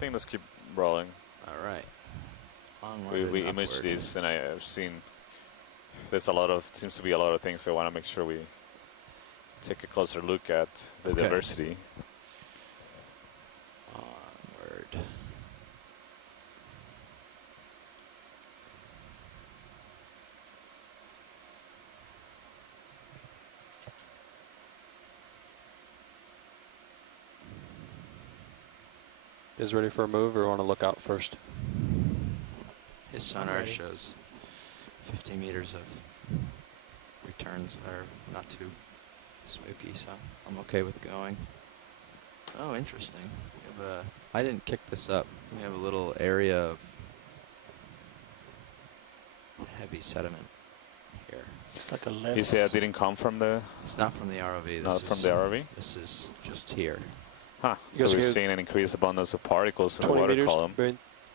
think let's keep rolling. All right. We imaged this, and I've seen there's seems to be a lot of things, so I want to make sure we take a closer look at the diversity. Onward. Is ready for a move, or want to look out first? His sonar shows 50 meters of returns are not too spooky, so I'm okay with going. Oh, interesting. We have I didn't kick this up. We have a little area of heavy sediment here. It's like a list. You say it didn't come from the... It's not from the ROV. Not from the ROV? This is just here. Huh. So we're seeing an increased abundance of particles in the water meters, column.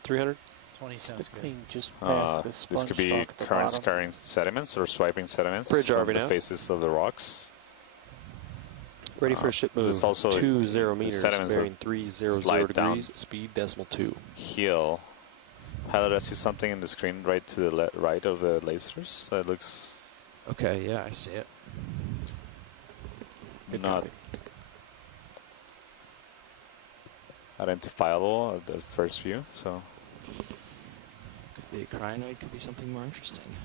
300? 20 sounds good. Just past the sponge this could be currents carrying sediments or swiping sediments Bridge from RV the now. faces of the rocks. Ready for a ship move. Also 20 meters, bearing 300 degrees, speed .2. Heel. Pilot, I see something in the screen right to the right of the lasers. That looks... Okay, yeah, I see it. Not identifiable at the first view, so... Could be a crinoid, could be something more interesting.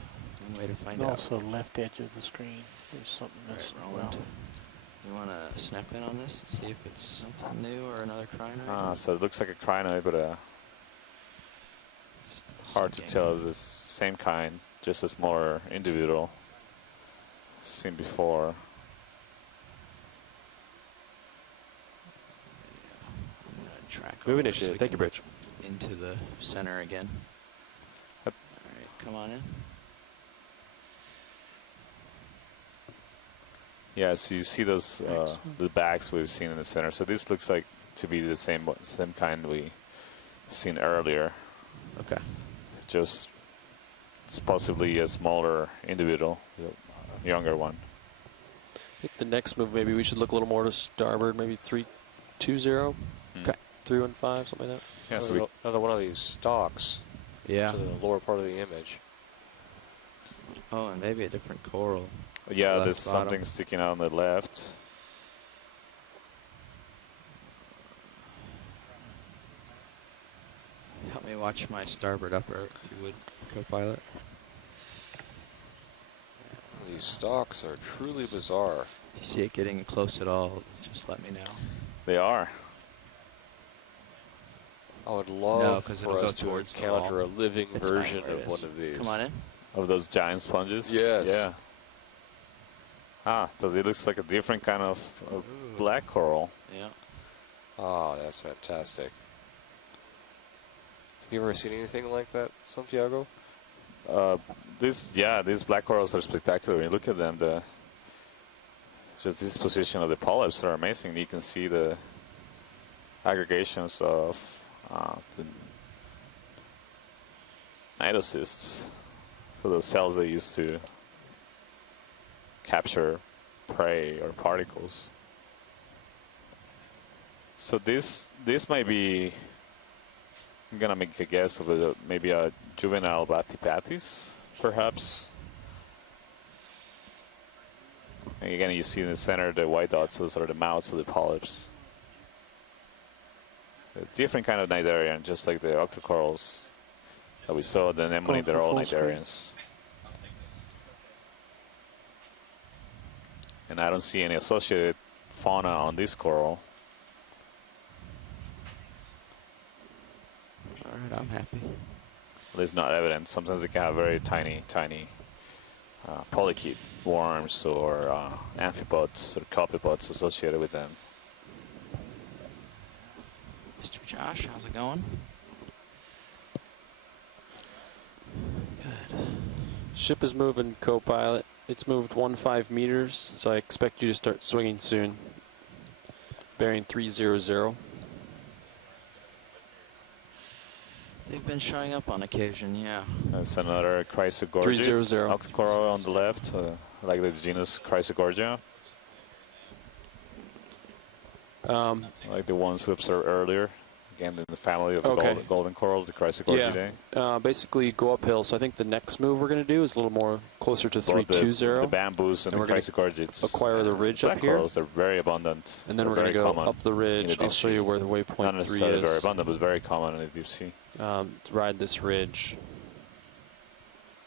One way to find out. Also, left edge of the screen. There's something missing. Roland, you want to snap in on this and see if it's something new or another crinoid? So it looks like a crinoid, but hard to tell. It's the same kind, just a smaller individual. Seen before. Move initiative. Take your bridge. Into the center again. Yep. All right, come on in. Yeah, so you see those the bags we've seen in the center. So this looks like to be the same kind we seen earlier. Okay. Just it's possibly a smaller individual, younger one. I think the next move, maybe we should look a little more to starboard, maybe 320. Okay. 315, something like that. Yeah, so another one of these stalks. Yeah. To the lower part of the image. Oh, and maybe a different coral. yeah, Left there's bottom. something sticking out on the left. Help me watch my starboard upper, if you would, co-pilot. These stalks are truly bizarre. If you see it getting close at all, just let me know. They are. I would No, love 'cause it'll for go us to towards the encounter wall. a living It's version fine where it of is. one of these. Come on in. Of those giant sponges? Yes. Yeah. So it looks like a different kind of black coral. Yeah. Oh, that's fantastic. Have you ever seen anything like that, Santiago? These black corals are spectacular. When you look at them, just this position of the polyps are amazing. You can see the aggregations of the nidocysts, so those cells they use to capture prey or particles. So this might be, I'm gonna make a guess of maybe a juvenile Bathypathes, perhaps. And again, you see in the center the white dots; those are the mouths of the polyps. A different kind of cnidarian, just like the octocorals that we saw. The anemone, they're all cnidarians. And I don't see any associated fauna on this coral. All right, I'm happy. At least not evident. Sometimes they can have very tiny polychaete worms or amphipods or copepods associated with them. Mr. Josh, how's it going? Good. Ship is moving, co-pilot. It's moved 15 meters, so I expect you to start swinging soon. Bearing 300. They've been showing up on occasion, yeah. That's another Chrysogorgia. 300. Octocoral on the left, like the genus Chrysogorgia. Like the ones we observed earlier. again in the family of Okay. the golden coral, the Yeah. Chrysogorgiidae. Basically go uphill. So I think the next move we're going to do is a little more closer to Well, 320. the bambus and And the we're gonna Chrysogorgiids. acquire the ridge Black up here. corals, they're very abundant. And then They're we're going to very go common up the in ridge. the I'll deep show you sea. where the Not waypoint 3 necessarily very is. abundant, but very common in the deep sea. Ride this ridge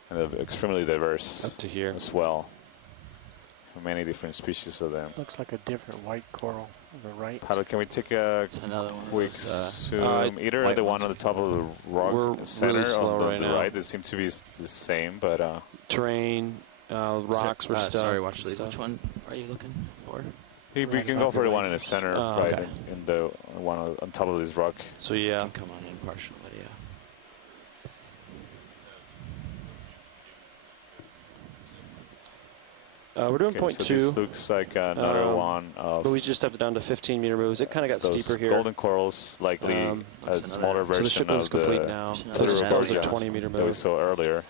And they're extremely diverse up to here. as well. Many different species of them. Looks like a different white coral on the right. Pilot, can we take a It's another one of quick those, zoom? Either white the one ones on the if top you of the rock We're center really slow on the, right the now. right, they seem to be the same, but Terrain, rocks were stuck. Sorry, watch and lead. stuff. Which one are you looking for? if we Right can go above for the the one in the center, Oh, right, okay. in the one on top of this rock. So yeah, Can come on in partial video. we're doing Okay, point so 2. this looks like another one of But we just stepped down to 15-meter moves. It kind of got those steeper here. golden corals, likely That's a smaller another- So the version ship of move's complete the now. There's So this another was a one. 20-meter that we move. saw earlier.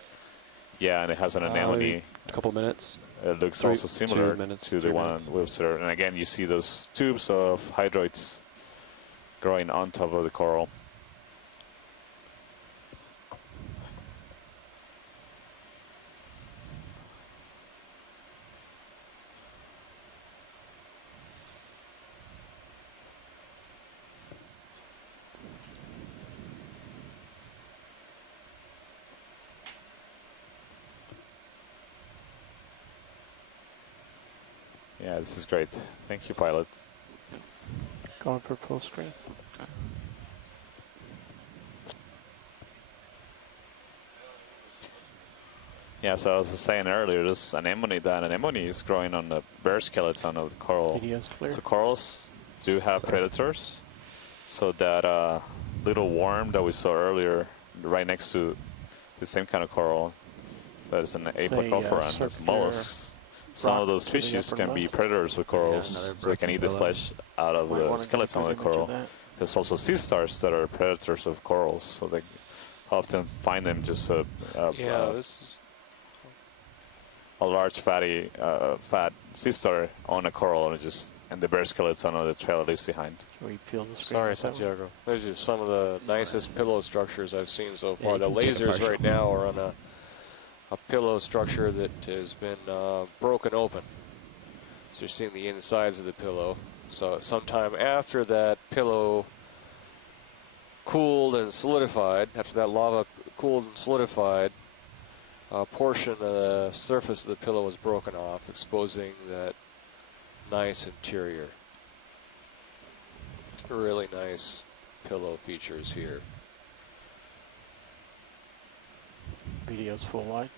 Yeah, and it has an anemone. Maybe a couple minutes. It looks Three- also similar 2 minutes, to the 3 one minutes. we observed. And again, you see those tubes of hydroids growing on top of the coral. Yeah, this is great. Thank you, pilot. Going for full screen. Yeah, so I was saying earlier, this anemone, that anemone is growing on the bare skeleton of the coral. Video's clear. So corals do have predators. So that little worm that we saw earlier, right next to the same kind of coral, that is an apacophoran, it's circular mollusks. Some of those rock to the species upper can be left. predators with corals. another So they can eat the broken flesh out of Might the wanna get a skeleton of good the image coral. that. There's also sea stars that are predators of corals, so they often find them just a This is large fat sea star on a coral and the bare skeleton on the trail it leaves behind. Can we feel the screen? sorry, with that one? Santiago. Those are some of the nicest pillow structures I've seen so Yeah, far. you The can take a lasers partial. right now are on a pillow structure that has been broken open. So you're seeing the insides of the pillow. So sometime after that pillow cooled and solidified, after that lava cooled and solidified, a portion of the surface of the pillow was broken off, exposing that nice interior. Really nice pillow features here. Video's full wide.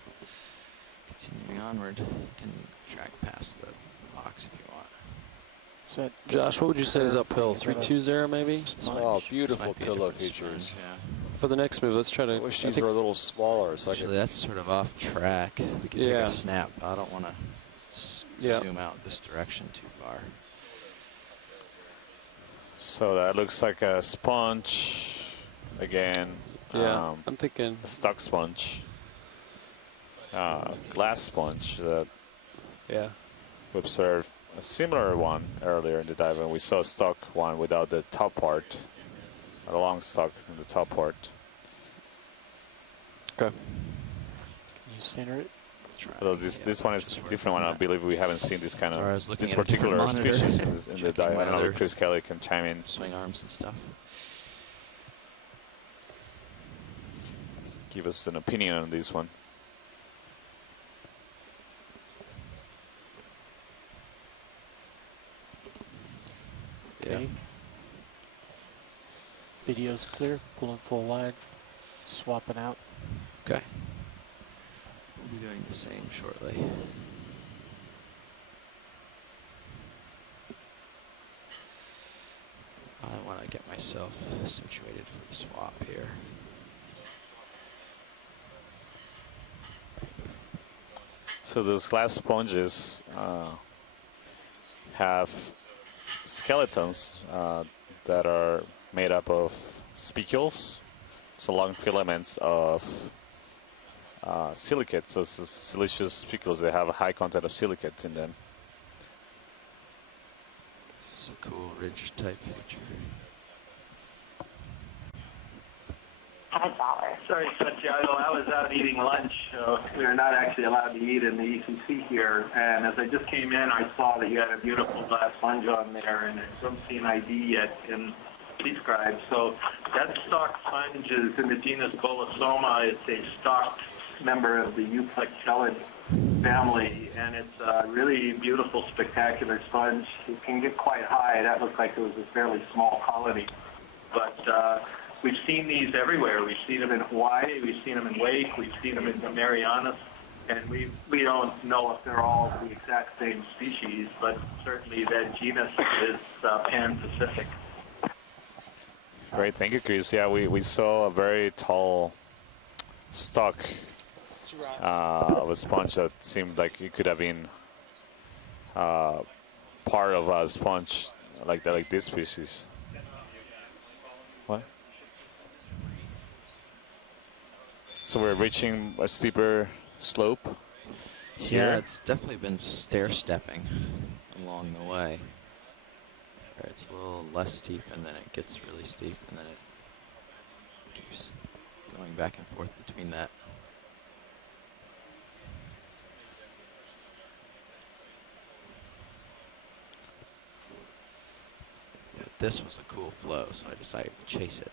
Continuing onward, you can track past the box if you want. Is that Josh, what would you say is uphill? Is that a 320 maybe? Oh, This beautiful might be a pillow different features. sponge, yeah. For the next move, let's try I to. wish I these think- were a little smaller so I Actually, could. that's sort of off track. We can take Yeah. a snap. I don't want to Yeah. zoom out this direction too far. So that looks like a sponge again. Yeah, I'm thinking. A stuck sponge. Glass sponge that Yeah. we observed a similar one earlier in the dive, and we saw a stuck one without the top part, a long stuck in the top part. Okay. Can you center it? Try. Although this one is a different one. I believe we haven't seen this kind Sorry, I was of looking this at a different particular monitor. species in the Checking dive. I don't know whether- if Chris Kelly can chime in. Swing arms and stuff. Give us an opinion on this one. Yeah. Okay. Video's clear. Pulling full wide. Swapping out. Okay. We'll be doing the same shortly. I want to get myself situated for the swap here. So those glass sponges have skeletons that are made up of spicules, so long filaments of silicates. So siliceous spicules, they have a high content of silicates in them. This is a cool ridge type feature. Sorry, Santiago. I was out eating lunch. We are not actually allowed to eat in the ECC here. And as I just came in, I saw that you had a beautiful glass sponge on there, and I don't see an ID yet in Describe. So that stock sponge is in the genus Bolosoma. It's a stocked member of the Euplectellid family, and it's a really beautiful, spectacular sponge. It can get quite high. That looked like it was a fairly small colony. But we've seen these everywhere. We've seen them in Hawaii. We've seen them in Wake. We've seen them in the Marianas. And we don't know if they're all the exact same species, but certainly that genus is pan-Pacific. Great, thank you, Chris. Yeah, we saw a very tall stalk of a sponge that seemed like it could have been part of a sponge like that, like this species. What? So we're reaching a steeper slope here. Yeah, it's definitely been stair-stepping along the way. Where it's a little less steep, and then it gets really steep, and then it keeps going back and forth between that. But this was a cool flow, so I decided to chase it.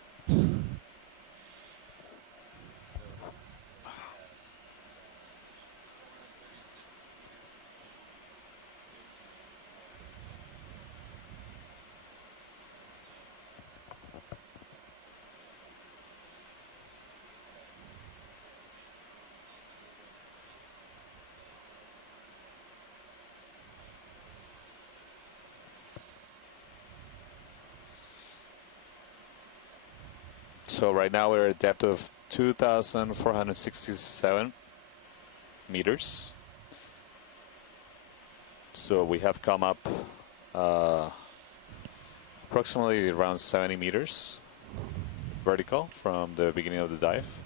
So right now we're at a depth of 2,467 meters. So we have come up approximately around 70 meters vertical from the beginning of the dive.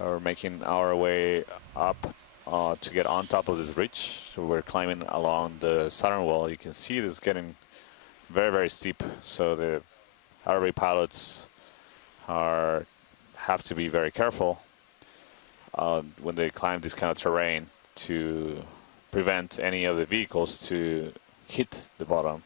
We're making our way up to get on top of this ridge. So we're climbing along the southern wall. You can see this is getting very, very steep. So the ROV pilots have to be very careful when they climb this kind of terrain to prevent any of the vehicles to hit the bottom.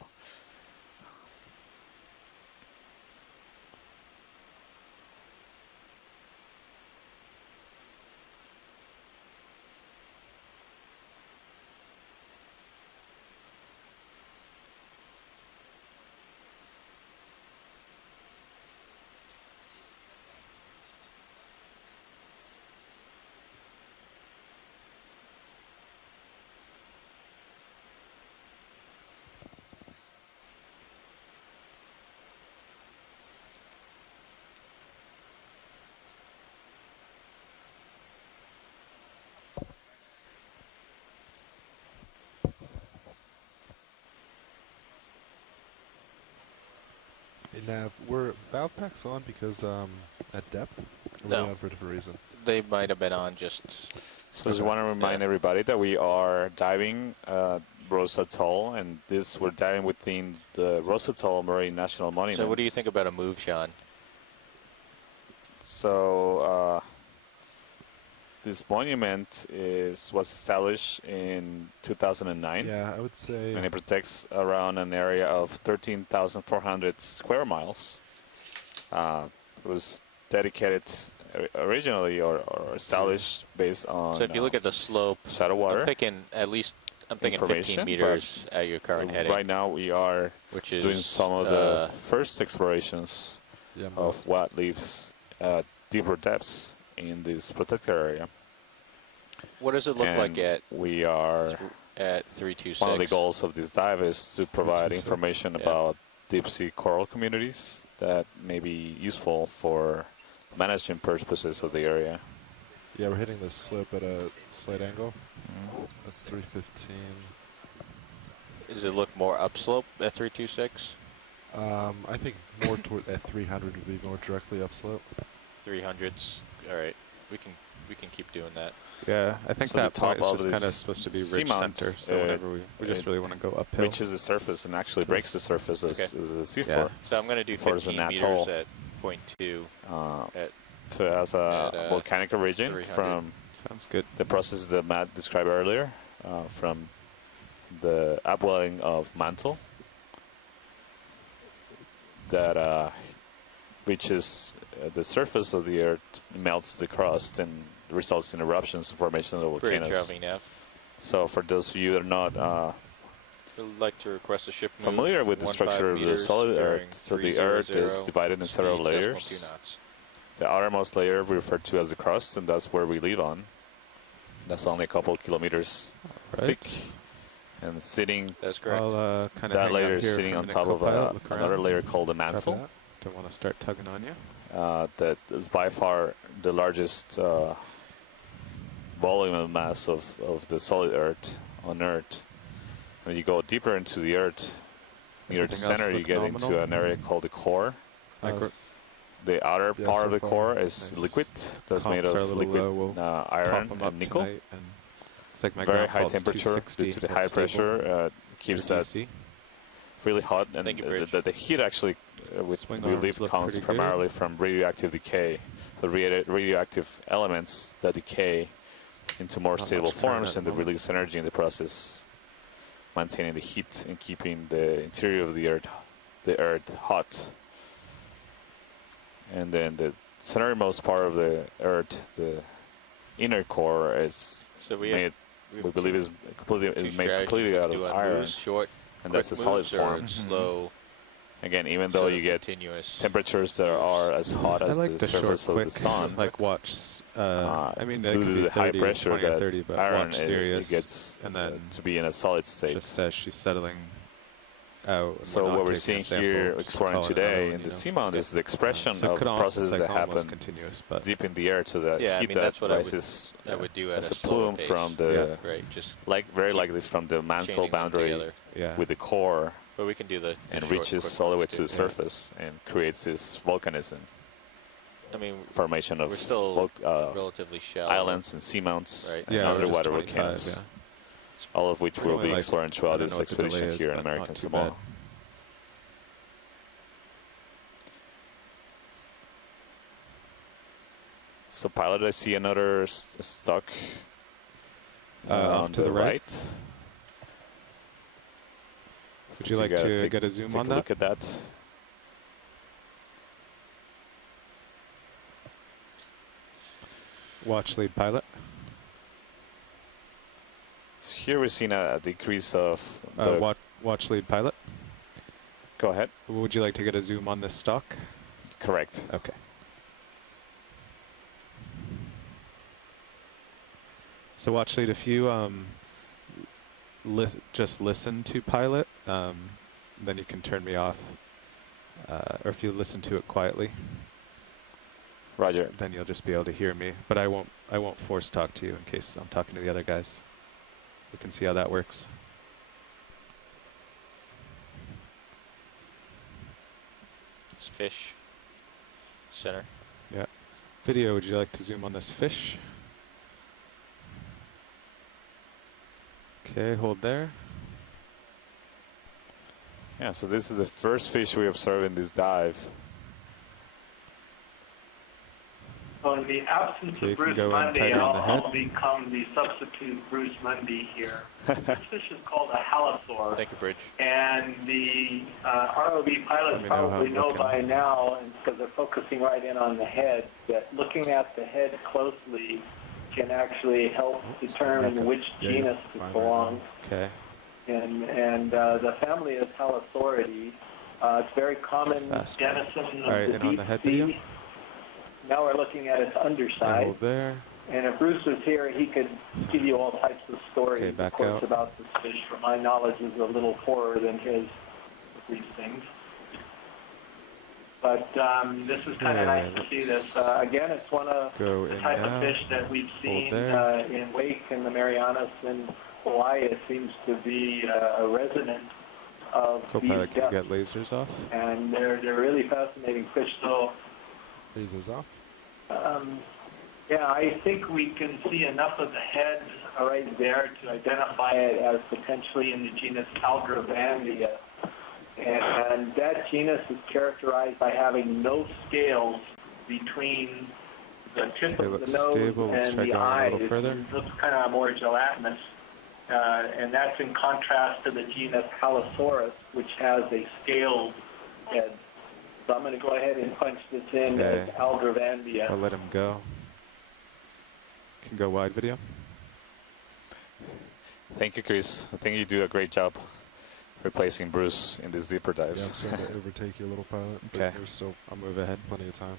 Nav, were valve packs on because at depth? Or No. were they on for a different reason? They might have been on just. So I just want to remind everybody that we are diving Rose Atoll, and we're diving within the Rose Atoll Marine National Monument. So what do you think about a move, Sean? So this monument was established in 2009. Yeah, I would say. And it protects around an area of 13,400 square miles. It was dedicated originally or established based on. So if you look at the slope, shallow water. I'm thinking 15 meters at your current heading. Right now we are doing some of the first explorations of what lives at deeper depths in this protected area. What does it look like at? We are at 326. One of the goals of this dive is to provide information about deep sea coral communities that may be useful for management purposes of the area. Yeah, we're hitting this slope at a slight angle. That's 315. Does it look more upslope at 326? I think more toward at 300 would be more directly upslope. 300s. All right, we can keep doing that. Yeah, I think So that the point top is just of kind of this supposed to be ridge seamount, center. So whenever we just really want to go uphill. Reaches the surface and actually breaks the surface as the seafloor. So I'm going to do Before there's 15 an meters atoll. at 0.2 at So it has a At, volcanic origin 300. from Sounds good. the process that Matt described earlier, from the upwelling of mantle that reaches the surface of the Earth, melts the crust, and results in eruptions and formation of Bridge volcanoes. RVNAV. So for those of you that are not Would like to request a ship move familiar with the 15 structure of the meters, solid bearing Earth, so the Earth is 300, divided in several speed decimal layers. 2 knots. The outermost layer we refer to as the crust, and that's where we live on. That's only a couple kilometers Right. thick. And sitting, That's correct. I'll kind of that hang layer out is here sitting for a on minute, top of co-pilot, look another around. layer called the Copy mantle. that. Don't want to start tugging on you. That is by far the largest volume and mass of the solid Earth on Earth. When you go deeper into the Earth, near the Everything else center, you look get into nominal? an area called the core. Micro- The outer Yeah, part so of the far. core is Nice. liquid. That's made Comps are a of little liquid low. We'll iron top 'em up and nickel. tonight, and it's like my Very ground high fault's temperature 260 due to the and high stable pressure keeps for that DC. really hot, and Thank you, Bridge. the heat actually with Swing we arms live look comes pretty primarily good. from radioactive decay. The radioactive elements that decay into more Not stable much current forms at and the they moment. release energy in the process, maintaining the heat and keeping the interior of the Earth hot. And then the centermost part of the Earth, the inner core, is So we made. have We believe is completely two is made strategies completely we out can of do on iron, moves, short, and quick that's a solid moves, or form. slow. Again, even though sort you of get continuous. temperatures that are as hot I as like the the short, surface of quick, the sun, like watch. I mean, it due could to be the high 30, pressure 20 or that 30, but iron watch it Sirius gets and then to be in a solid state. just as she's settling out. and So we're not what we're taking a seeing here, sample, just exploring call it today another in one, the you know. seamount is the expression So it of could processes it's like that almost happen continuous, but deep in the air, so that Yeah, I heat mean, that that's what I would- rises I would do at as a a slower plume pace. from the Right, just very keep likely from the mantle chaining them boundary together. yeah. with the core But we can do the and short, reaches quick all the way moves to the too. surface and creates this volcanism I mean, formation of we're still relatively shallow. islands and seamounts Right. and Yeah, we're just underwater 25, volcanoes, yeah. all of which It's we'll only be like- exploring I throughout don't this know what the delay expedition is, here in but American not too Samoa. bad. So, pilot, I see another stock Off on to the right. If Would you like gotta to get a zoom take on a that? look at that. Watch lead pilot. So here we're seeing a decrease of the, Watch lead pilot. go ahead. Would you like to get a zoom on this stock? Correct. Okay. So watch lead, if you just listen to pilot, then you can turn me off. Or if you listen to it quietly, Roger. then you'll just be able to hear me. But I won't force talk to you in case I'm talking to the other guys. We can see how that works. It's fish. Center. Yeah. Video, would you like to zoom on this fish? Okay, hold there. Yeah, so this is the first fish we observe in this dive. So in the absence Okay, you of can Bruce go in Mundy, tighter on the I'll head. become the substitute Bruce Mundy here. This fish is called a halosaur. Thank you, Bridge. And the ROV pilots Let me know how probably I'm know looking. by now, and because they're focusing right in on the head, that looking at the head closely can actually help determine which Yeah, genus fine it right belongs. Okay. And the family is Halosauridae. It's very common Fast. denizen of All right, the and on deep the head sea. video? Now we're looking at its Okay, underside. hold there. And if Bruce was here, he could give you all types of stories, Okay, back of course, out. about this fish. But my knowledge is a little poorer than his with these things. But this is kind of Okay, nice to see this. Again, it's one of Go the in type now. of fish that we've seen there. in Wake and the Marianas in Hawaii. It seems to be a resident of Co-pilot, these can you depths. get lasers off? And they're really fascinating fish. So Lasers off. yeah, I think we can see enough of the head right there to identify it as potentially in the genus Algravandia. And that genus is characterized by having no scales between the tip Okay, of the looks nose stable. Let's and try the going a eye. little further. It looks kind of more gelatinous. And that's in contrast to the genus Halosaurus, which has a scaled head. So I'm going to go ahead and punch this in as Okay. Aldervandia. I'll let him go. Can go wide video. Thank you, Chris. I think you do a great job replacing Bruce in these deeper Yeah, dives. I'm starting to overtake your little pilot, but Okay. there's still I'll move ahead. plenty of time.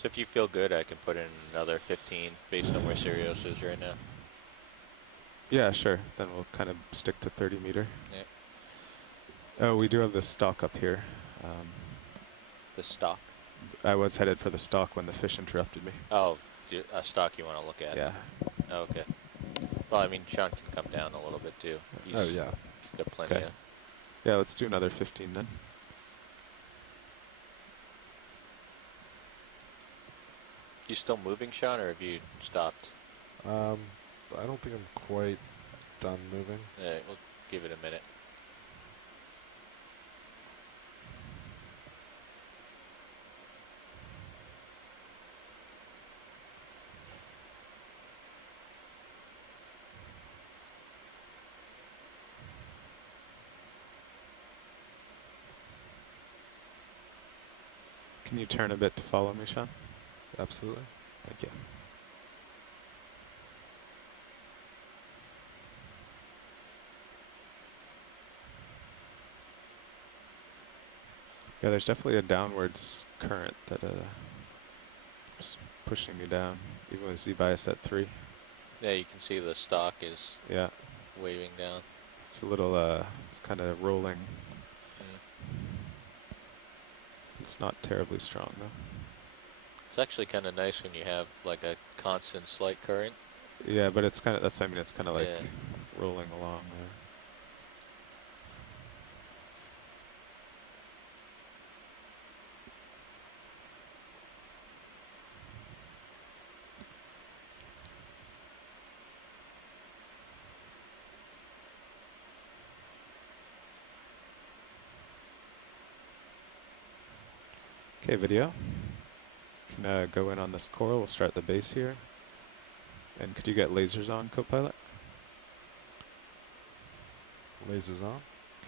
So if you feel good, I can put in another 15 based on where Sirius is right now. Yeah, sure. Then we'll kind of stick to 30 meter. Yeah. Oh, we do have the stock up here. The stock. I was headed for the stock when the fish interrupted me. Oh, a stock you want to look at. Yeah. Oh, okay. Well, I mean, Sean can come down a little bit too. He's Oh, yeah. got plenty Okay. of. Yeah, let's do another 15 then. You still moving, Sean, or have you stopped? I don't think I'm quite done moving. We'll give it a minute. Can you turn a bit to follow me, Sean? Absolutely. Thank you. Yeah, there's definitely a downwards current that is pushing me down, even with Z bias at 3. Yeah, you can see the stock is Yeah, waving down. it's a little, it's kind of rolling. It's not terribly strong though. It's actually kind of nice when you have like a constant slight current. Yeah, but it's kind of, that's, I mean, it's kind of like Yeah. rolling along there. Okay, video. Can go in on this coral. We'll start the base here. And could you get lasers on, Copilot? Lasers on.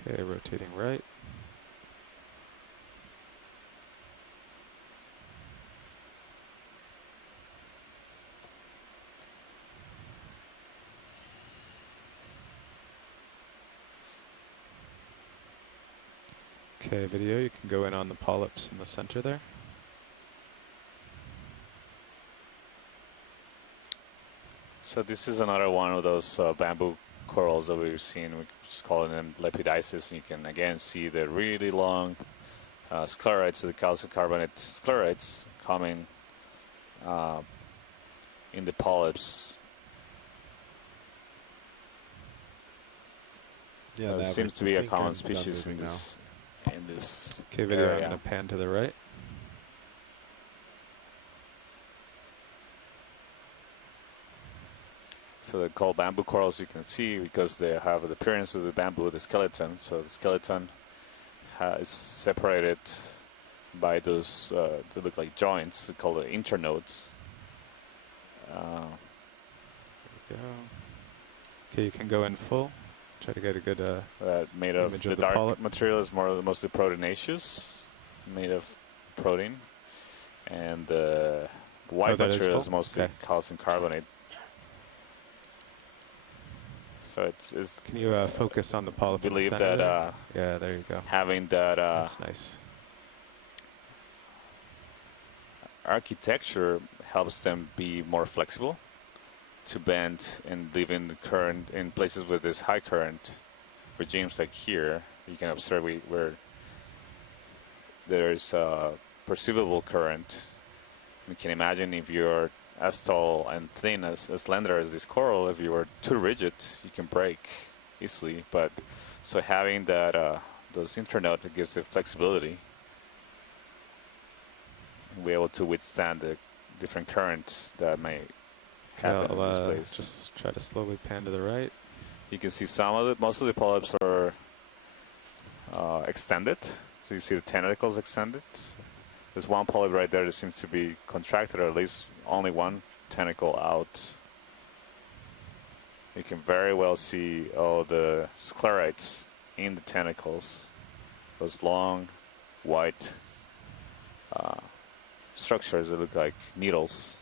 Okay, rotating right. Okay, video, you can go in on the polyps in the center there. So this is another one of those bamboo corals that we've seen. We just call them lepidices. You can again see the really long sclerites, the calcium carbonate sclerites coming in the polyps. Yeah, It that seems was- to be I a think common I'm done species in moving now. this Okay, video, area. I'm going to pan to the right. So they're called bamboo corals, you can see, because they have the appearance of the bamboo, the skeleton. So the skeleton is separated by those, they look like joints, we call it internodes. There we go. Okay, you can go in full. Try to get a good, Made of Image the of the dark polyp. material is mostly proteinaceous, made of protein, and the white that is material is full? mostly Okay. calcium carbonate. So it's can you focus on the polyp in the believe center that there? Yeah, there you go. having that That's nice. architecture helps them be more flexible to bend and live in the current in places with this high current regimes like here. You can observe where there's a perceivable current. You can imagine if you're as tall and thin as slender as this coral, if you were too rigid, you can break easily. But so having that those internodes, it gives it flexibility. Be able to withstand the different currents that may Okay, happen in this I'll place. just try to slowly pan to the right. You can see some of it. Most of the polyps are extended. So you see the tentacles extended. There's one polyp right there that seems to be contracted, or at least only one tentacle out. You can very well see all the sclerites in the tentacles. Those long, white structures that look like needles.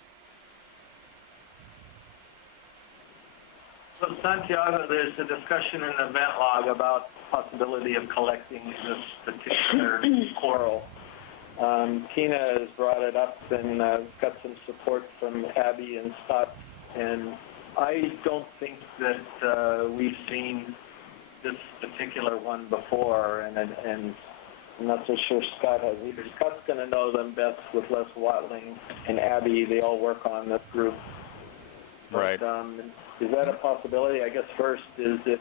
So Santiago, there's a discussion in the event log about possibility of collecting this particular coral. Tina has brought it up and got some support from Abby and Scott, and I don't think that we've seen this particular one before, and I'm not so sure Scott has either. Scott's going to know them best with Les Watling and Abby. They all work on this group. Right. But, is that a possibility? I guess first, is it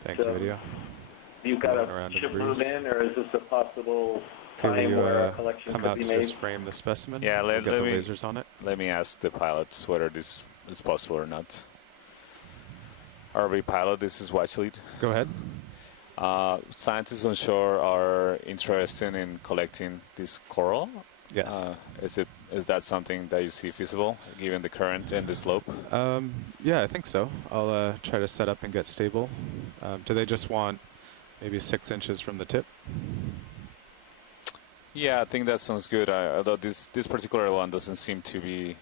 you've got a ship move in, or is this a possible time where a collection come could out be to made? just frame the specimen? Yeah, get the lasers on it. Let me ask the pilots whether this is possible or not. ROV pilot, this is Watch Lead. Go ahead. Scientists on shore are interested in collecting this coral. Yes. Is that something that you see feasible, given the current and the slope? Yeah, I think so. I'll try to set up and get stable. Do they just want maybe 6 inches from the tip? Yeah, I think that sounds good. Although this particular one doesn't seem to be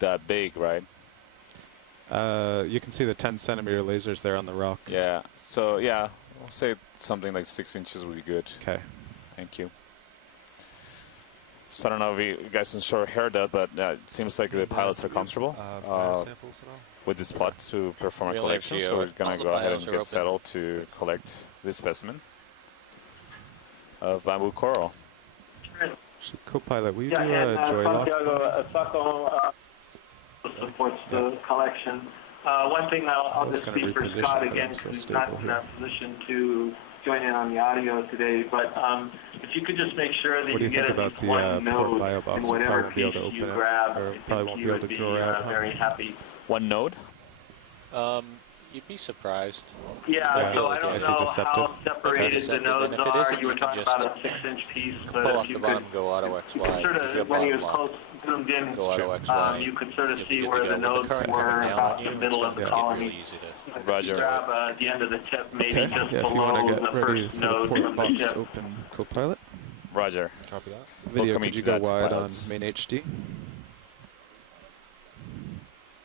that big, right? You can see the 10-centimeter lasers there on the rock. Yeah. So yeah, I'll say something like 6 inches would be good. Okay. Thank you. So I don't know if you guys on shore heard that, but it seems like the pilots are comfortable with this spot to perform a collection. So we're going to go ahead and get settled to collect this specimen of bamboo coral. Co-pilot, will you do and a joy lock? Santiago Sacco supports the collection. One thing I'll just speak for Scott again, because he's not in a position to join in on the audio today, but if you could just make sure that you get at least one node in whatever piece you grab, I think you would be very happy. One node? You'd be surprised. Yeah, so I don't know how separated the nodes are. You were talking about a 6-inch piece, but pull if off you the could, bottom, go auto XY. sort of, when you're close, zoomed in, Go auto XY. you could sort of You'll see be good where to the go. With nodes current were coming down about on the you, middle it's of the gonna get colony. really easy to. Roger. Grab the end of the tip, maybe just Yeah, if you below want to the get ready first for the node port from the box ship. to open, co-pilot. Roger. Copy that. Video, Welcoming could you to go that, wide pilots. on main HD?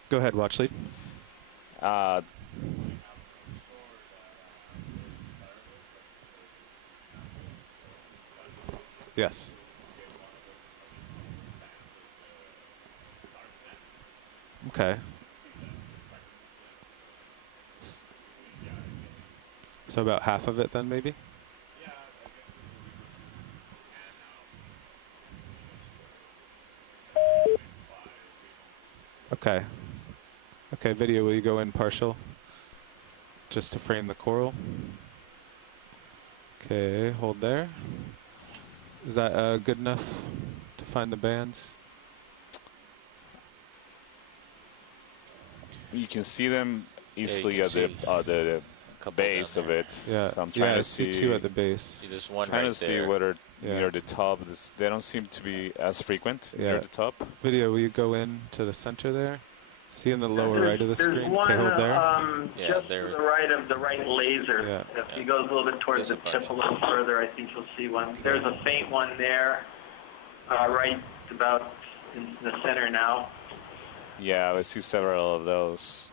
Go ahead, watch lead. Yes. Okay. So about half of it then, maybe? Okay. Okay, video, will you go in partial? Just to frame the coral. Okay, hold there. Is that good enough to find the bands? You can see them easily you at can the base of it. Yeah, So I'm trying I to see 2 at the base. See, there's one trying right to see there. whether Yeah. near the top, they don't seem to be as frequent near the top. Video, will you go in to the center there? See in the lower right of the There's screen? one Okay, hold there. Yeah, just to there. the right of the right laser. Yeah. If you go a little bit towards the There's a tip bunch. a little further, I think you'll see one. There's a faint one there, right about in the center now. Yeah, I see several of those.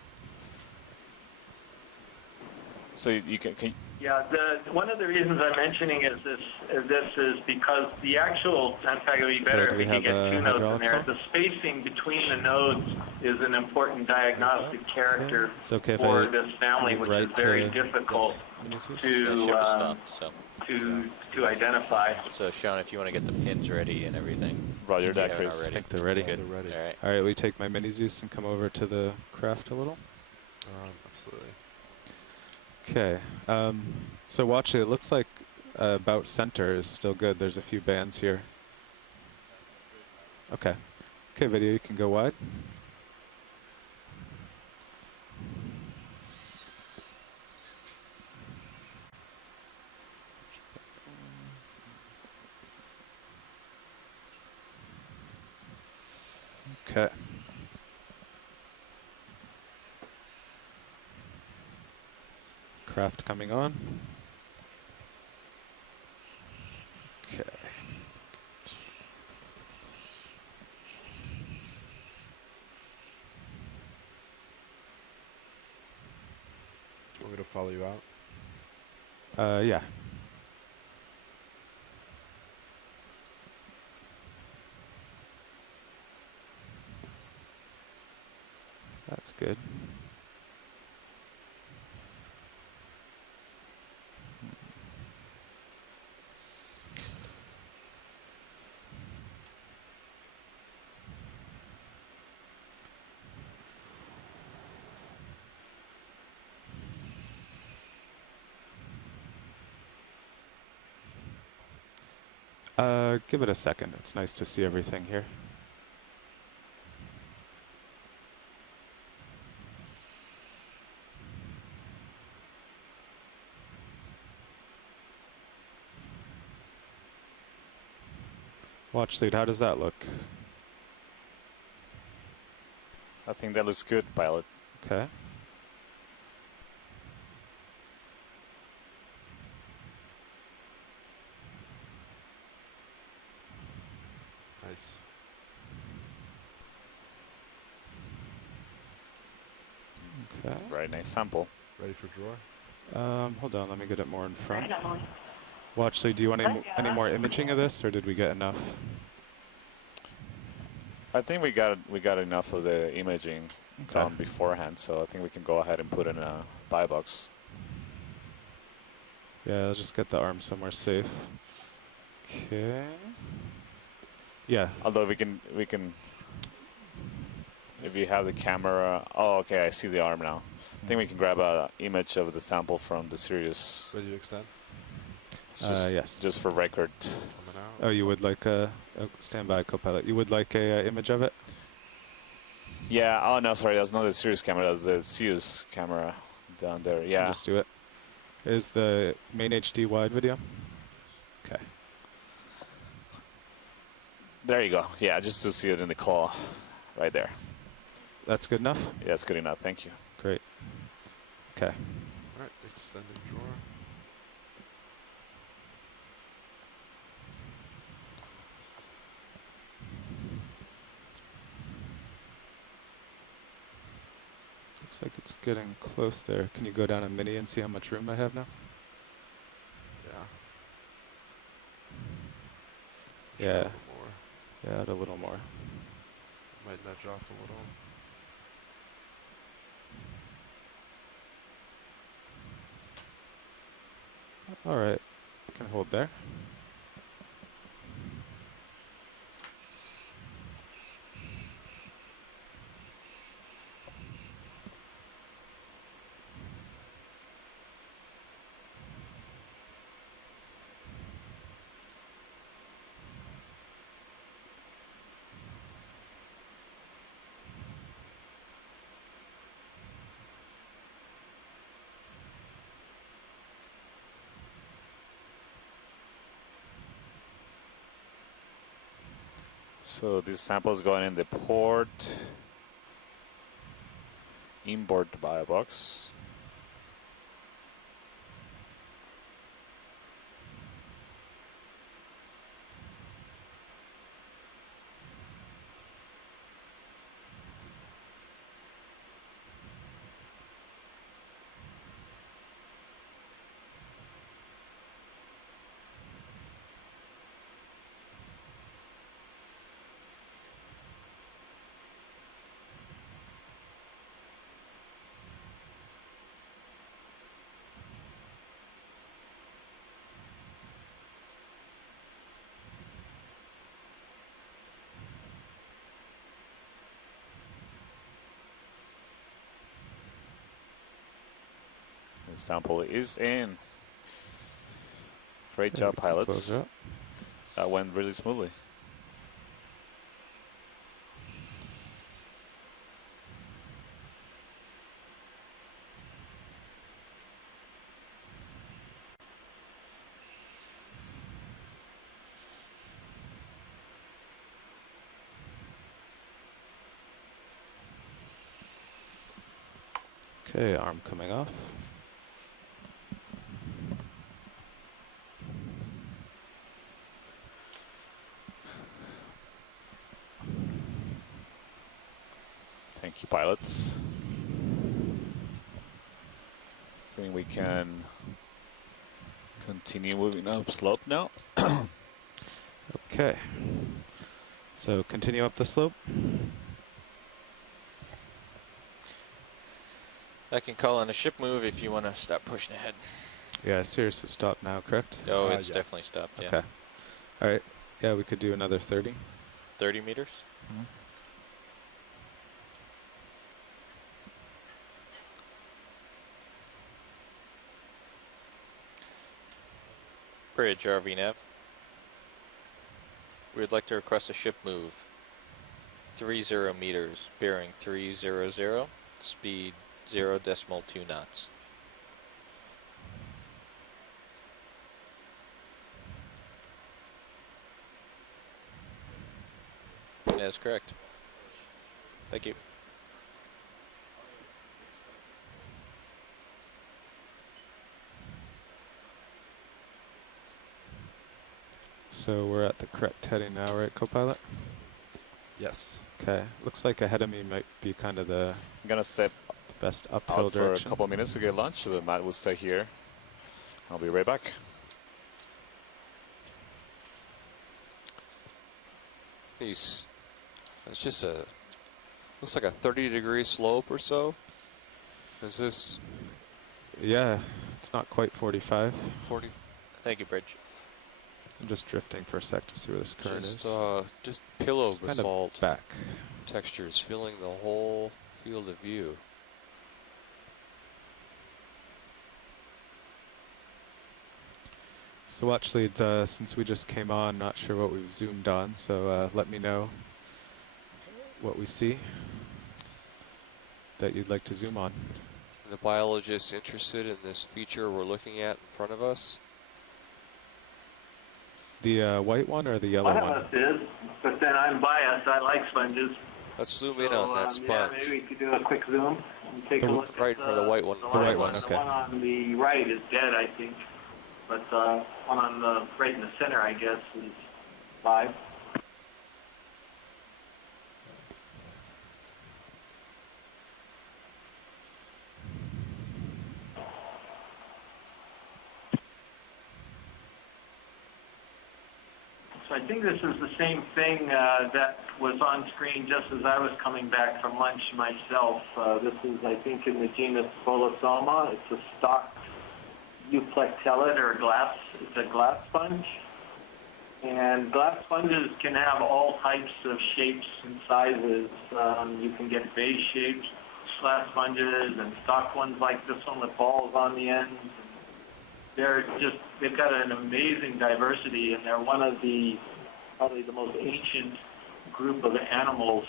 So you can Yeah, one of the reasons I'm mentioning is this is because the actual Santiago, you better do we if you have, get 2 nodes in hydraulics there. on? The spacing between the nodes is an important diagnostic character It's okay if for I this family, move which right is very to- difficult Yes. The to ship is stopped, so. to identify. So Sean, if you want to get the pins ready and everything. Roger if you that, haven't Chris. I already. think they're ready. Good. They're ready. All right. All right, we take my mini Zeus and come over to the craft a little. Absolutely. Okay, so watch it. It looks like about center is still good. There's a few bands here. Okay. Okay, video, you can go wide. Okay. Craft coming on. Okay. Do you want me to follow you out? Yeah. That's good. Give it a second. It's nice to see everything here. Watch lead, how does that look? I think that looks good, pilot. Okay. Nice. Okay. Very nice sample. Ready for draw? Hold on, let me get it more in front. Watch lead, do you want any more imaging of this, or did we get enough? I think we got enough of the imaging Okay. done beforehand, so I think we can go ahead and put in a buy box. Yeah, I'll just get the arm somewhere safe. Okay. Yeah. Although we can, if you have the camera. Oh, okay, I see the arm now. I think we can grab a image of the sample from the Sirius. Ready to extend? Yes. Just for record. Coming out. Oh, you would like a stand by, co-pilot. You would like a image of it? Yeah. Oh no, sorry, that's not the Sirius camera. That's the Sirius camera down there. Can Yeah. just do it. Is the main HD wide video? Okay. There you go. Yeah, just to see it in the claw, right there. That's good enough? Yeah, that's good enough. Thank you. Great. Okay. Alright, extended draw. Looks like it's getting close there. Can you go down a mini and see how much room I have now? Yeah. Yeah. A little more. Yeah, add a little more. Might nudge off a little. All right. Can hold there. So this sample is going in the port inboard buy box. The sample is in. Great job, pilots. Close it up. That went really smoothly. Okay, arm coming off. Thank you, pilots. I think we can continue moving up slope now. Okay. So continue up the slope. I can call on a ship move if you want to stop pushing ahead. Yeah, Sirius is stopped now, correct? Oh, it's yeah. definitely stopped, yeah. Okay. All right. Yeah, we could do another 30. 30 meters? Bridge, RV nav. We'd like to request a ship move. 30 meters, bearing 300, speed 0.2 knots. That is correct. Thank you. So we're at the correct heading now, right, co-pilot? Yes. Okay. Looks like ahead of me might be kind of the I'm gonna step best uphill out for direction. a couple minutes to get lunch, so that Matt will stay here. I'll be right back. It's just looks like a 30-degree slope or so. Is this Yeah, it's not quite 45. 40? Thank you, Bridge. I'm just drifting for a sec to see where this current is. Just pillow It's kind of basalt back. textures filling the whole field of view. So actually, since we just came on, not sure what we've zoomed on, so let me know what we see that you'd like to zoom on. The biologist interested in this feature we're looking at in front of us? The white one or the yellow one? Bias is, but then I'm biased. I like sponges. Let's zoom in on that sponge. Yeah, maybe we could do a quick zoom and take The a look right at for the white one. The The white one, The okay. one on the right is dead, I think. But one on the right in the center, I guess, is live. So I think this is the same thing that was on screen just as I was coming back from lunch myself. This is, I think, in the genus Bolosoma. It's a stock euplectellid or glass. It's a glass sponge. And glass sponges can have all types of shapes and sizes. You can get vase-shaped glass sponges and stock ones like this one with balls on the ends. They've got an amazing diversity, and they're one of probably the most ancient group of animals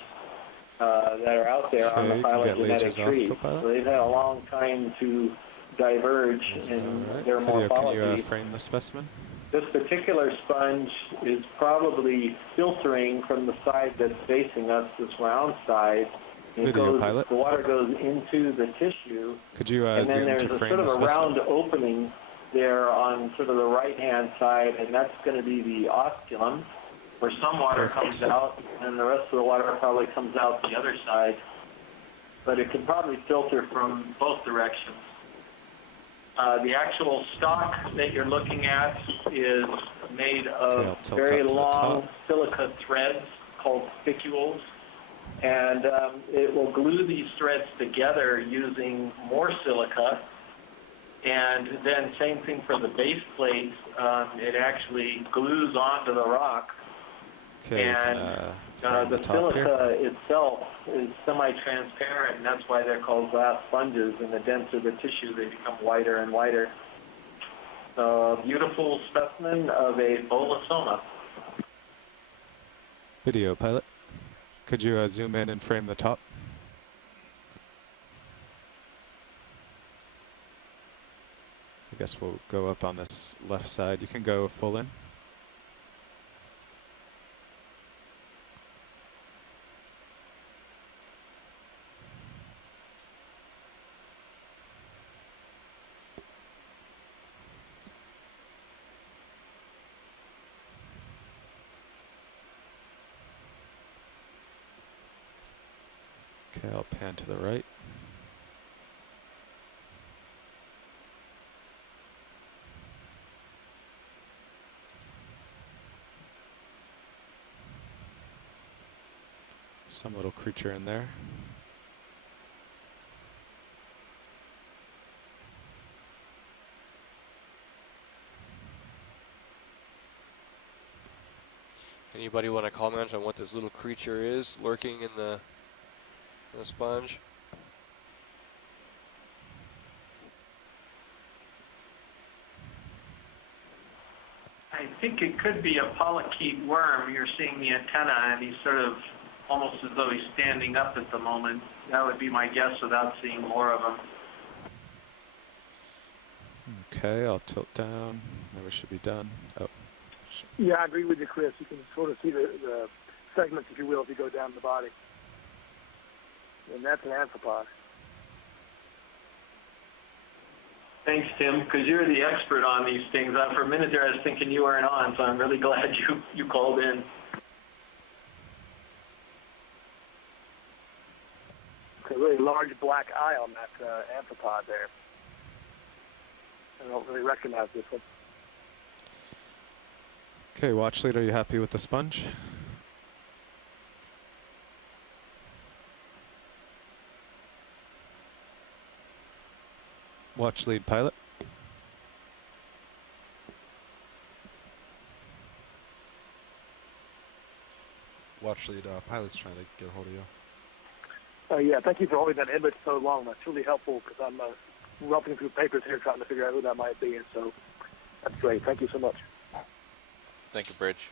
that are out there on the Okay, you can get phylogenetic lasers off, tree. co-pilot. So they've had a long time to diverge in Alright. their Video, can you morphology. frame the specimen? This particular sponge is probably filtering from the side that's facing us, this round side. Video, pilot. The water goes into the tissue, Could you and then zoom there's to a frame sort of the a round specimen? opening there on sort of the right-hand side, and that's going to be the osculum, where some water Perfect. comes out, and the rest of the water probably comes out the other side. But it can probably filter from both directions. The actual stock that you're looking at is made Okay, I'll of tilt very up to the long top. silica threads called spicules, and it will glue these threads together using more silica. And then same thing for the base plate. It actually glues onto the rock. Okay, you and can frame the the top here. silica itself is semi-transparent, and that's why they're called glass sponges. And the denser the tissue, they become whiter and whiter. So a beautiful specimen of a Bolosoma. Video, pilot. Could you zoom in and frame the top? I guess we'll go up on this left side. You can go full in. Okay, I'll pan to the right. Some little creature in there. Anybody want to comment on what this little creature is lurking in the sponge? I think it could be a polychaete worm. You're seeing the antenna, and he's sort of almost as though he's standing up at the moment. That would be my guess without seeing more of him. Okay, I'll tilt down. Now we should be done. Oh. Yeah, I agree with you, Chris. You can sort of see the segments, if you will, if you go down the body. And that's an amphipod. Thanks, Tim, because you're the expert on these things. For a minute there, I was thinking you weren't on, so I'm really glad you called in. It's a really large black eye on that amphipod there. I don't really recognize this one. Okay, watch lead, are you happy with the sponge? Watch lead pilot. Watch lead pilot's trying to get a hold of you. Yeah, thank you for holding that image so long. That's really helpful because I'm roughing through papers here trying to figure out who that might be. And so that's great. Thank you so much. Thank you, Bridge.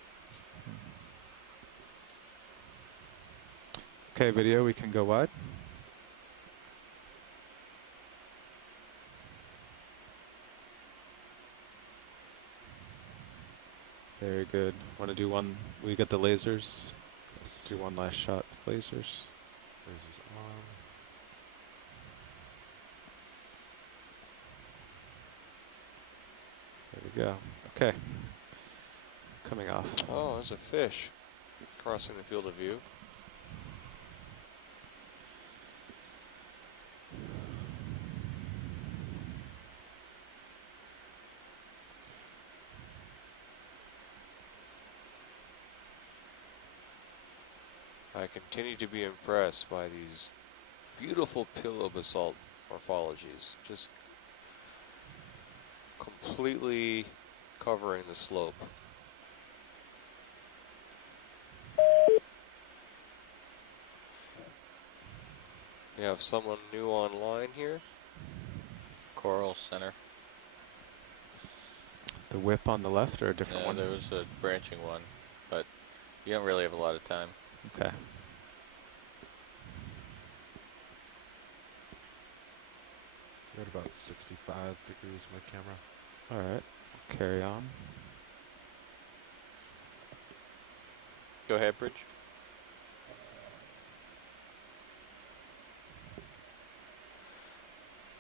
Okay, video, we can go wide. Very good. Want to do one? We get the lasers. Yes. Do one last shot with lasers. Lasers on. There we go. Okay. Coming off. Oh, there's a fish crossing the field of view. I continue to be impressed by these beautiful pillow basalt morphologies, just completely covering the slope. We have someone new online here. Coral Center. The whip on the left or a different No, one? there was a branching one, but you don't really have a lot of time. Okay. We're at about 65 degrees on my camera. All right. Carry on. Go ahead, Bridge.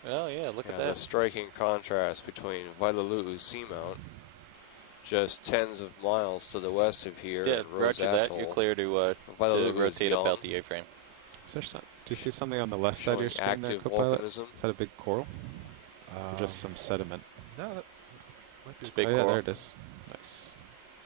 Oh yeah, look at The that. striking contrast between Vailaluu Seamount, just tens of miles to the west of here, Yeah, and Rose roger that. Atoll. You're clear to Vailaluu is rotate young, about the A-frame. Is there some, do you see something on the left side of showing your screen there, active co-pilot? volcanism. Is that a big coral? Or just some sediment? No, that might be It's big Oh yeah, coral. there it is. Nice.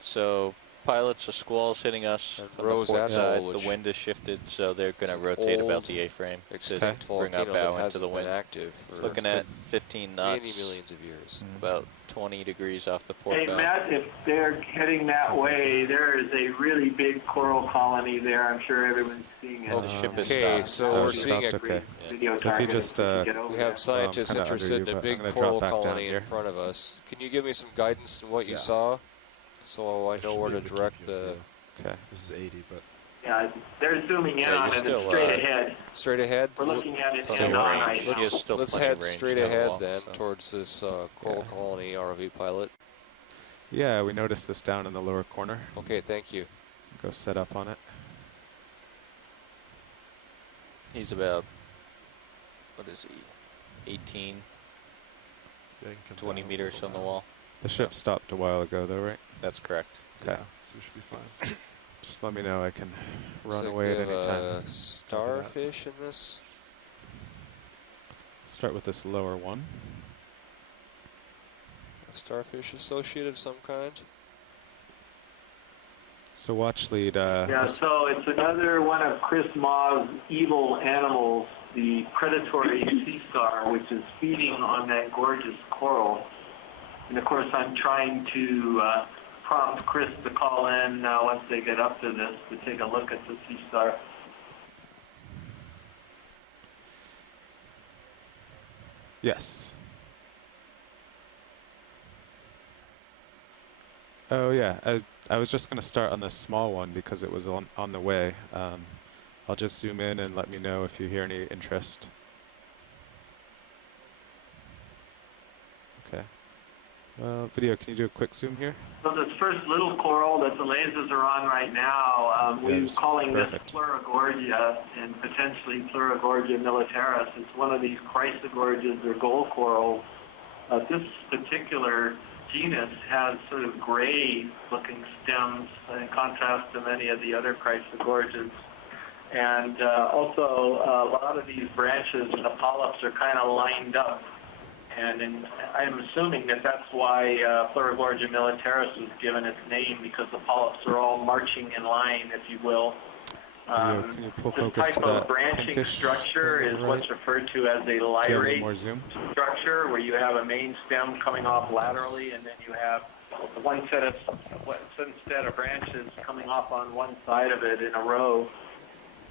So pilots, the squall's hitting us And from Rose the port Atoll, side. which The wind is shifted, so they're going is to an rotate about old the A-frame to extinct bring our volcano bow that into hasn't the been wind. active for Looking at 15 knots, many millions of years. about 20 degrees off the port Hey, bow. Matt, if they're heading that way, there is a really big coral colony there. I'm sure everyone's seeing it. Oh, the ship is Okay, stopped. so Oh, we're it's seeing stopped, a okay. Video So if you target just, we can get over We there. have scientists kinda under interested you, in a but big I'm gonna coral drop back down colony here. in front of us. Can you give me some guidance on what you Yeah. saw, so I know should where be to able keep direct you the view. Okay. This is 80, but Yeah, they're zooming in Yeah, on you're it. still, It's straight ahead. straight ahead? We're looking at it Still head on range. right He now. is still Let's plenty head of range straight to the ahead wall, then so. towards this coral Yeah. colony, ROV pilot. Yeah, we noticed this down in the lower corner. Okay, thank you. Go set up on it. He's about, what is he, 18, yeah, you can come 20 down a meters little on the now. wall. The ship stopped a while ago though, right? That's correct. Okay. Yeah, so we should be fine. Just let me know. I can Looks run like away we at have any time. a starfish in this. Start with this lower one. A starfish associate of some kind. So watch lead. Yeah, so it's another one of Chris Maugh's evil animals, the predatory sea star, which is feeding on that gorgeous coral. And of course, I'm trying to prompt Chris to call in once they get up to this to take a look at the sea star. Yes. Oh yeah, I was just going to start on this small one because it was on the way. I'll just zoom in and let me know if you hear any interest. Okay. Video, can you do a quick zoom here? So this first little coral that the lasers are on right now, we're calling this Pleurogorgia and potentially Pleurogorgia militaris. It's one of these chrysogorgias or gold corals. This particular genus has sort of gray-looking stems in contrast to many of the other chrysogorgias. And also, a lot of these branches and the polyps are kind of lined up. And I'm assuming that that's why Pleurogorgia militaris was given its name, because the polyps are all marching in line, if you will. Can you pull This focus type to of that branching pinkish structure is right? what's referred to as a Do you have a little lyrate more zoom? structure, where you have a main stem coming off laterally, and then you have one set of branches coming off on one side of it in a row.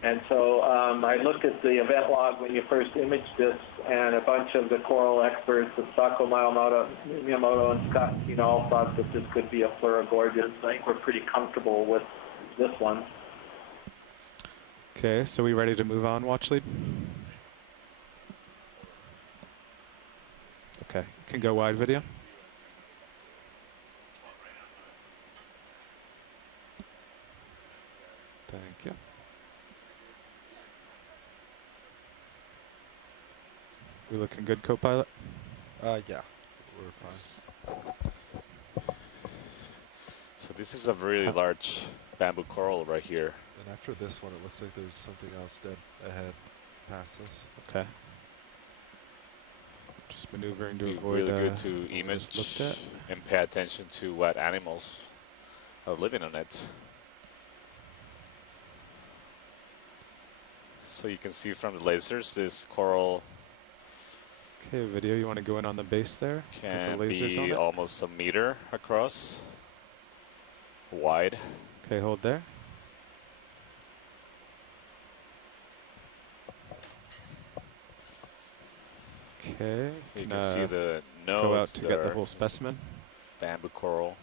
And so I looked at the event log when you first imaged this, and a bunch of the coral experts, Sako Miyamoto and Scott Kino, all thought that this could be a Pleurogorgia. So I think we're pretty comfortable with this one. Okay, so we ready to move on, watch lead? Okay, can go wide video. Thank you. We looking good, co-pilot? Yeah, we're fine. So this is a really large bamboo coral right here. And after this one, it looks like there's something else dead ahead past us. Okay. Just maneuvering to Be avoid really good to what we image just looked at. and pay attention to what animals are living on it. So you can see from the lasers, this coral Okay, video, you want to go in on the base there? can Get the lasers on be it? almost a meter across, wide. Okay, hold there. Okay, You can see the nose. go out to get the there. whole specimen. Bamboo coral,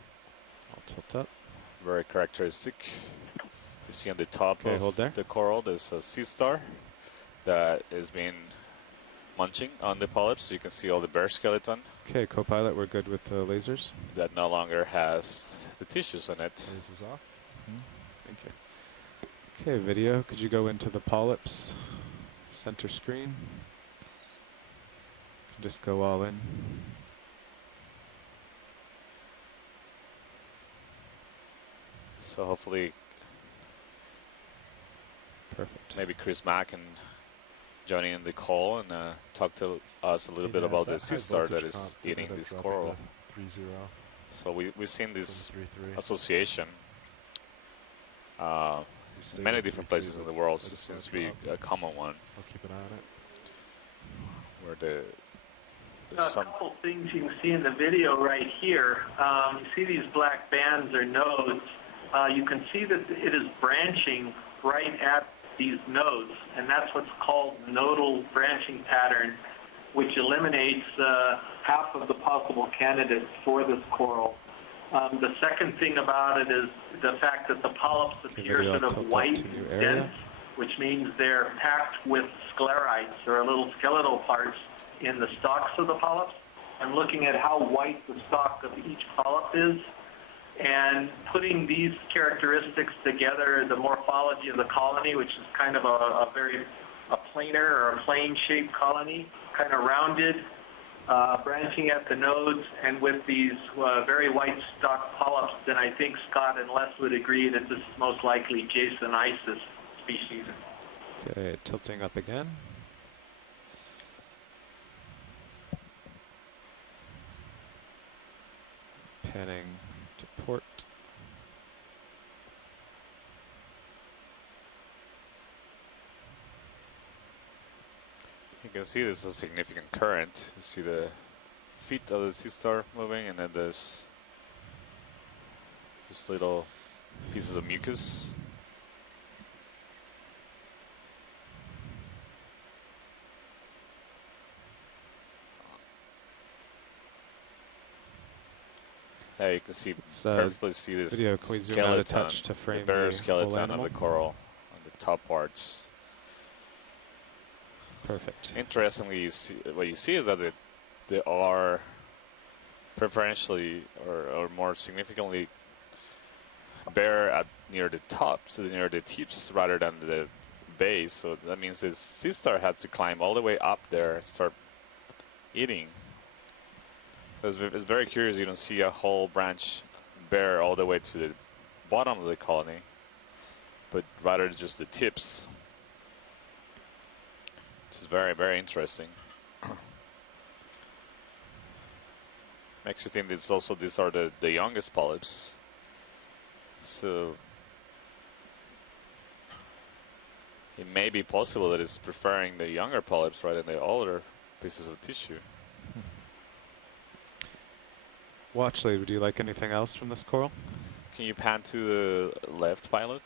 I'll tilt up. very characteristic. You see on the top Okay, hold of there. the coral, there's a sea star that is being munching on the polyps. You can see all the bare skeleton Okay, co-pilot, we're good with the lasers. that no longer has the tissues on it. Lasers off. Thank you. Okay, video, could you go into the polyps center screen? You can just go all in. So hopefully Perfect. maybe Chris Mack and joining in the call and talk to us a little bit about the sea star that is eating this coral. 3-0. So we've seen this 3-3. association in many different places in the world. So it seems to be a common one I'll keep an eye on it. where there's A some couple things you can see in the video right here. You see these black bands or nodes. You can see that it is branching right at these nodes, and that's what's called nodal branching pattern, which eliminates half of the possible candidates for this coral. The second thing about it is the fact that the polyps appear video sort of tilt up white, to new area. dense, which means they're packed with sclerites, or little skeletal parts in the stalks of the polyps. I'm looking at how white the stalk of each polyp is, and putting these characteristics together, the morphology of the colony, which is kind of a planar or a plane-shaped colony, kind of rounded, branching at the nodes, and with these very white stalk polyps, then I think Scott and Les would agree that this is most likely Jasonisis species. Okay, tilting up again. Panning to port. You can see this is a significant current. You see the feet of the sea star moving, and then there's just little pieces of mucus. There you can see, perfectly see this video. Can we zoom out a touch to frame the bare the skeleton whole of the coral on the top parts. Perfect. Interestingly, you see, what you see is that they are preferentially or more significantly bare at near the top, so near the tips rather than the base. So that means this sea star had to climb all the way up there and start eating. It's very curious. You don't see a whole branch bare all the way to the bottom of the colony, but rather just the tips. Which is very, very interesting. Makes you think these are the youngest polyps. So it may be possible that it's preferring the younger polyps rather than the older pieces of tissue. Watchley, would you like anything else from this coral? Can you pan to the left, pilot?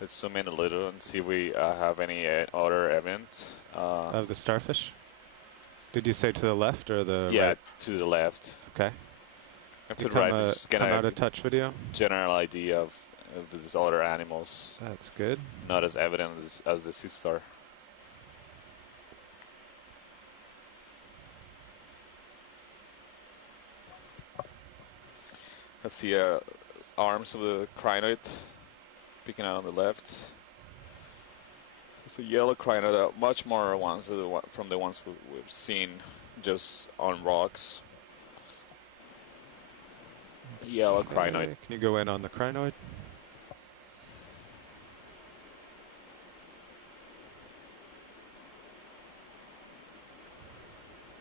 Let's zoom in a little and see if we have any other evidence. Of the starfish? Did you say to the left or the yeah, right? to the left. Okay. And You to the right, come, just get come a out of touch video. general idea of these other animals. That's good. Not as evident as the sea star. Let's see arms of the crinoid peeking out on the left. It's a yellow crinoid, much more ones from the ones we've seen just on rocks. Yellow crinoid. Can you go in on the crinoid?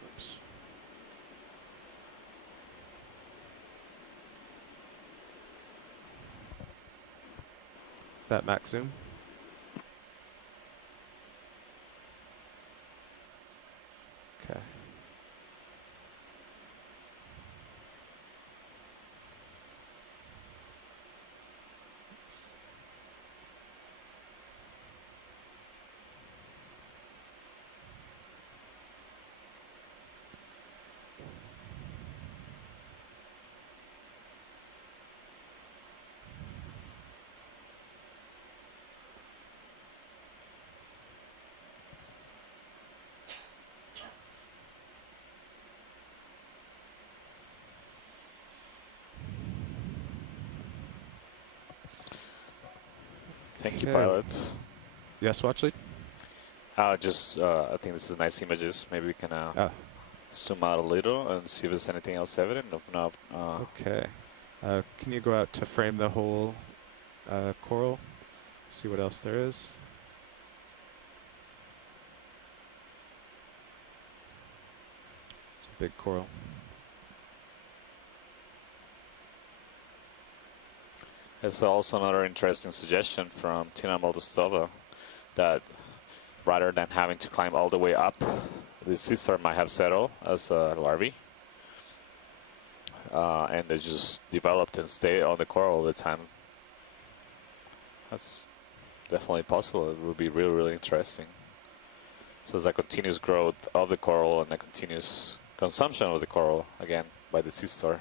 Oops. Is that max zoom? Okay. Thank you, Okay. pilot. Yes, Watchley? I think this is nice images. Maybe we can zoom out a little and see if there's anything else evident. If not, Okay. Can you go out to frame the whole coral? See what else there is. It's a big coral. there's also another interesting suggestion from Tina Moldostova that rather than having to climb all the way up, the sea star might have settled as a larvae. And they just developed and stay on the coral all the time. That's definitely possible. It would be really, really interesting. So it's a continuous growth of the coral and a continuous consumption of the coral, again, by the sea star.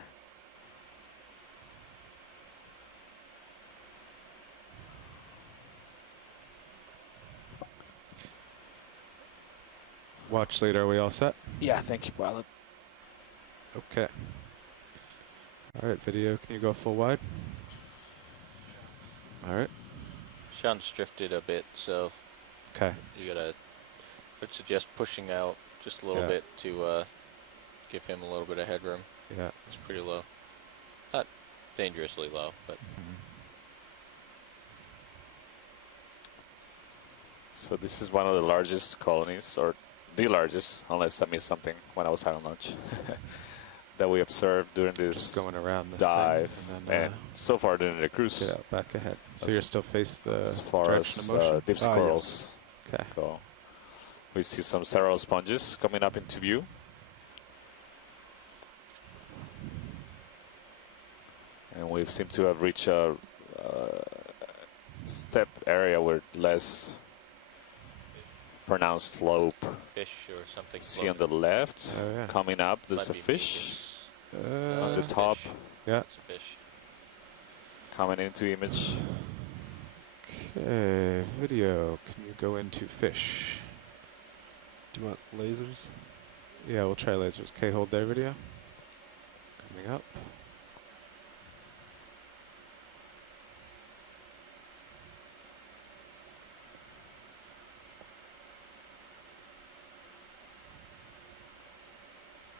Watch later, are we all set? Yeah, thank you, pilot. Okay. All right, video, can you go full wide? All right. Sean's drifted a bit, so Okay. you gotta, I would suggest pushing out just a little Yeah. bit to give him a little bit of headroom. Yeah. It's pretty low. Not dangerously low, but So this is one of the largest colonies, or the largest, unless I missed something when I was having lunch, that we observed during this Just going around this dive, thing, and then, and so far during the cruise. get out back ahead. So you're still face the As far direction as of motion? deep sea corals Okay. go. We see some several sponges coming up into view. And we seem to have reached a step area with less pronounced slope. fish or something. See on the left, Oh, yeah. coming up, there's Might a be fish mucus. on the It's a top, fish. Yeah. It's a fish. coming into image. Okay, video. Can you go into fish? Do you want lasers? Yeah, we'll try lasers. Okay, hold there, video. Coming up.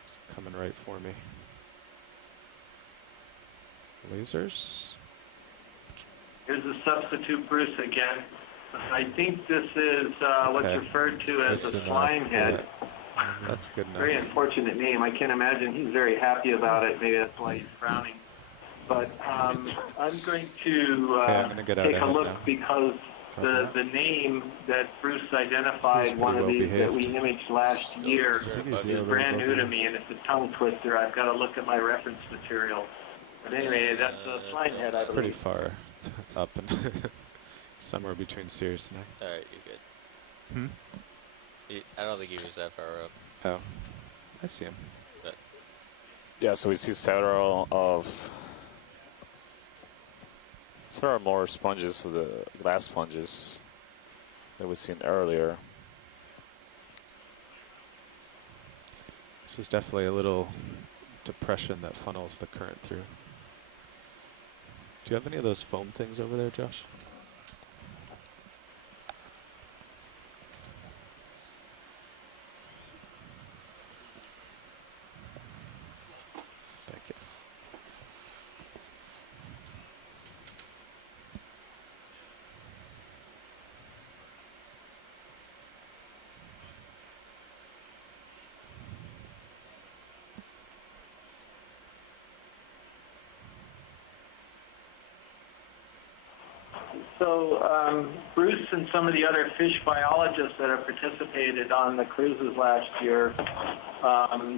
It's coming right for me. Lasers. Here's a substitute Bruce again. I think this is what's Okay. referred to as That's a enough. slime head. That's good enough. Very unfortunate name. I can't imagine he's very happy about it. Maybe that's why he's frowning. But I'm going to Okay, I'm gonna get out take a ahead look now. because the name that Bruce identified, He's one of pretty these well that we imaged last year, he's is brand new to me, and it's a tongue twister. I've got to look at my reference material. But anyway, that's a slime head, I It's pretty believe. far up and somewhere between Sirius and I. Alright, you're good. Hmm? I don't think he was that far up. Oh, I see him. Yeah, so we see several more sponges of the glass sponges that we've seen earlier. This is definitely a little depression that funnels the current through. Do you have any of those foam things over there, Josh? Thank you. So Bruce and some of the other fish biologists that have participated on the cruises last year,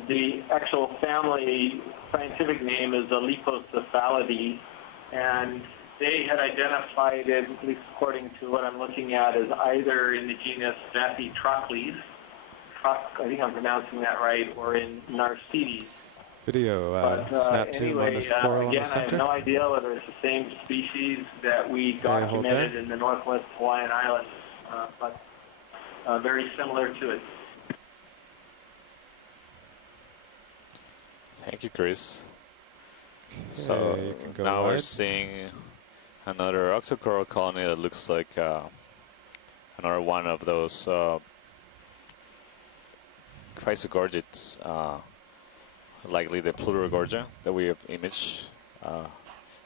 the actual family scientific name is Alepocephalidae, and they had identified it, at least according to what I'm looking at, as either in the genus Vaphitrocles, I think I'm pronouncing that right, or in Narcites. Video, But snap zoom on anyway, this coral again, in the I have center. no idea whether it's the same species that we hold documented there. in the Northwest Hawaiian Islands, but very similar to it. Thank you, Chris. Okay, So you can go now we're wide. seeing another octocoral colony that looks like another one of those chrysogorgids, likely the Pleurodgorgia that we have imaged a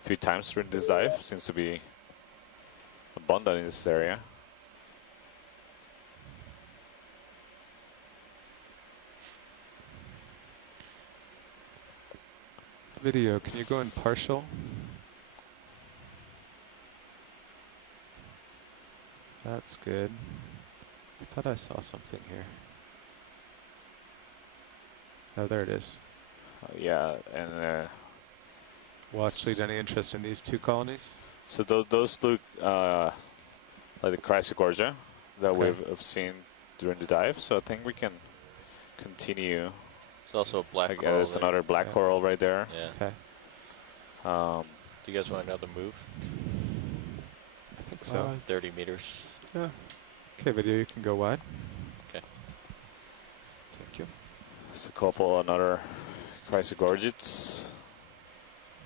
few times during this dive. Seems to be abundant in this area. Video, can you go in partial? That's good. I thought I saw something here. Oh, there it is. Yeah, and Watch lead any interest in these two colonies? so those look like the chrysogorgia that Okay. we've seen during the dive. So I think we can continue. There's also a black Like, coral there's there. another black Yeah. coral right there. Yeah. Okay, Do you guys want another move? I think so. 30 meters. Okay, video, you can go wide. Okay. Thank you. There's a couple, another chrysogorgids.